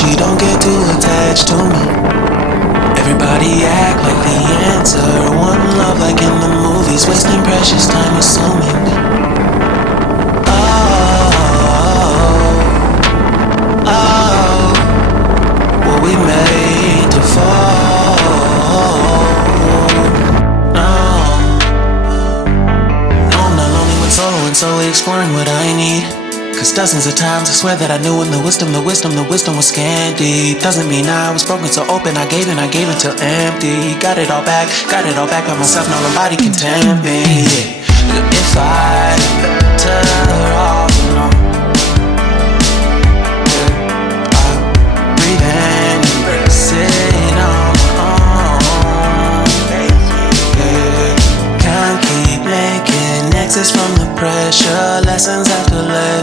she don't get too attached to me. Everybody act like the answer, one love like in the movies, wasting precious time assuming. Were we made to fall? No, I'm not lonely when solo and solely exploring what I need. Cause dozens of times I swear that I knew when the wisdom was scanty. Doesn't mean I was broken so open, I gave until empty. Got it all back by myself, now nobody can tempt me. If I turn off alone, I'll breathe and embrace it on my own. Can't keep making exits from the pressure, lessons after lessons.